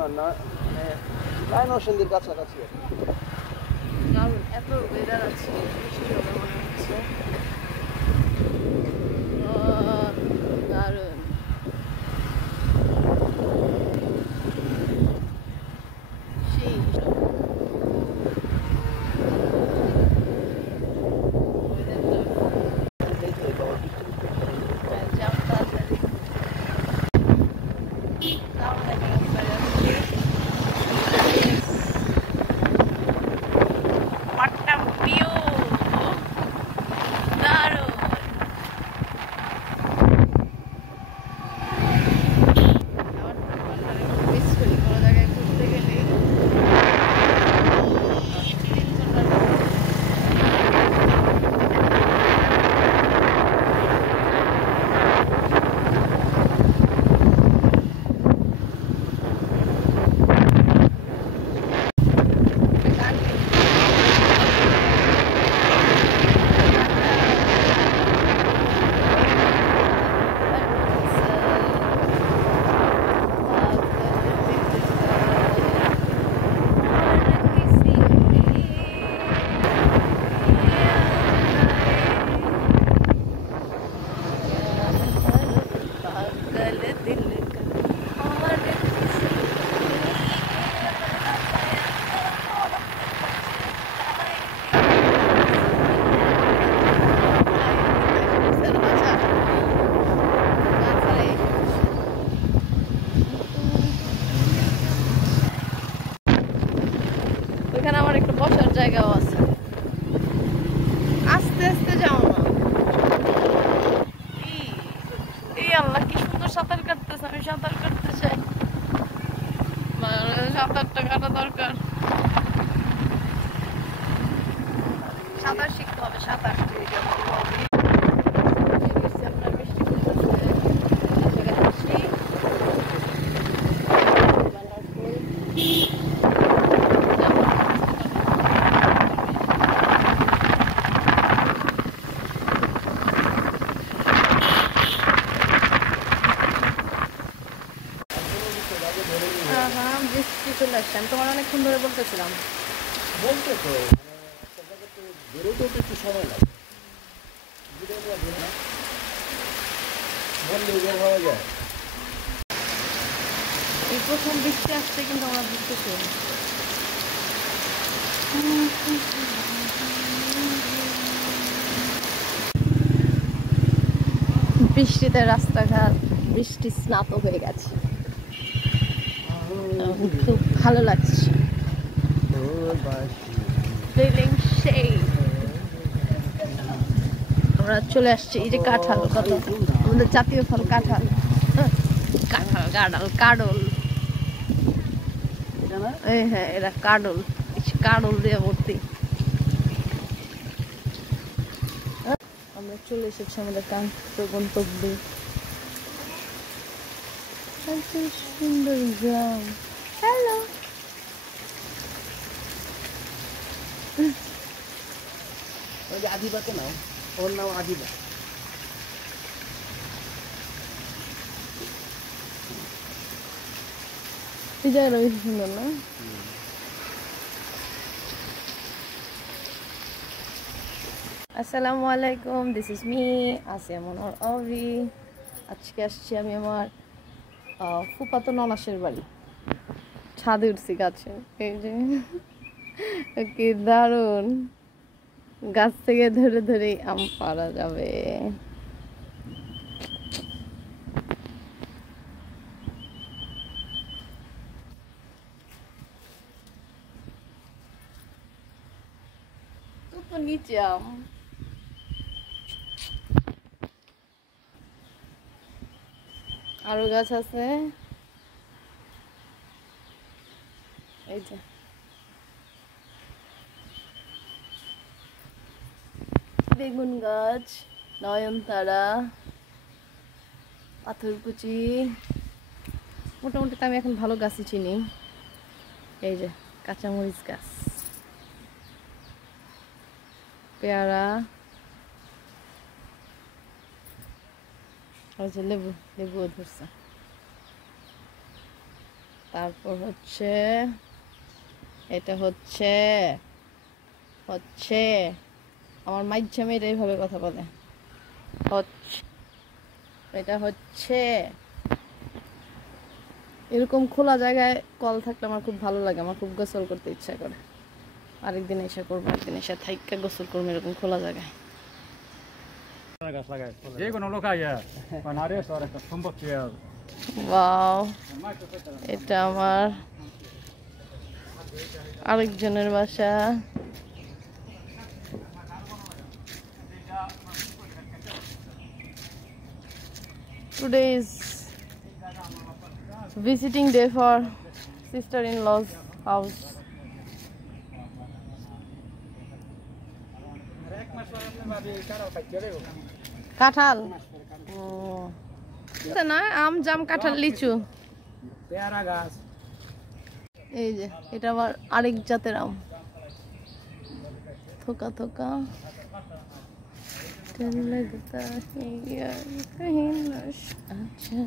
না মানে প্রায় নরসিংদীর কাছাকাছি। দারুণ, এত ওয়েদার আছে, বৃষ্টি হবে মনে হচ্ছে। দারুণ। সেই এখানে আমার একটা বসার জায়গাও আছে। আস্তে আস্তে যাও না। এই আল্লাহ, কি সুন্দর সাঁতার কাটতেছে। আমি সাঁতার কাটতে চাই, সাঁতারটা কাটা দরকার। সাঁতার শিখতে হবে, সাঁতার। বৃষ্টি চলে আসছে। আমি তোমার অনেকক্ষণ ধরে বলতেছিলাম। বলতে তো একটা জায়গাতে বেরোতেও তো একটু সময় লাগে, বললে বের হওয়া যায়। এই প্রথম বৃষ্টি আসছে, কিন্তু আমরা বুঝতেছি বৃষ্টিতে রাস্তাঘাট বৃষ্টি স্নাত হয়ে গেছে। খুব ভালো লাগছে। আমরা চলে আসছি। এই যে কাঁঠাল, কত আমাদের জাতীয় ফল কাঁঠাল। কাঁঠাল, কাঁঠাল, কাডল। হ্যাঁ, এরা কাডল, কাডল দিয়ে ভর্তি। আমরা চলে এসেছি আমাদের কাঙ্ক্ষিত গন্তব্যে। সুন্দর গ্রাম। হ্যালো, আদিবাকে নাও, ওর নাম আদিবা। এই জায়গাটা বেশি সুন্দর না? আসসালামু আলাইকুম, দিস ইজ মি আসিয়া মনোহর অভি। আজকে আসছি আমি আমার ফুফাতো ননাসের বাড়ি। ছাদে উঠছি গাছে। এই যে কি দারুণ, গাছ থেকে ধরে ধরেই আম পাড়া যাবে। তো নিচে আম। আরো গাছ আছে, এই যে বেগুন গাছ, নয়নতারা, পাথরকুচি। মোটামুটি তো আমি এখন ভালো গাছই চিনি। এই যে কাঁচামরিচ গাছ, পেয়ারা, আর যে লেবুও ধরছে। তারপর হচ্ছে এটা হচ্ছে হচ্ছে আমার মাইঝা মেয়েরা এইভাবে কথা বলে। হচ্ছে এটা হচ্ছে এরকম খোলা জায়গায় কল থাকলে আমার খুব ভালো লাগে, আমার খুব গোসল করতে ইচ্ছা করে। আরেকদিন এসে করবো, একদিন এসে থাইকা গোসল করবো এরকম খোলা জায়গায়। যে কোনো লোক আইয়া আরে তোর একটা সম্পত্তি ওয়াও, এটা আমার আরেকজনের বাসা। Today is visiting day for sister-in-law's house. কাঁঠাল না, আম জাম কাঁঠাল লিচু। পেয়ারা গাছ। এই যে এটা আবার আরেক জাতের আম, থোকা থোকা। लगता है यार कहीं नशा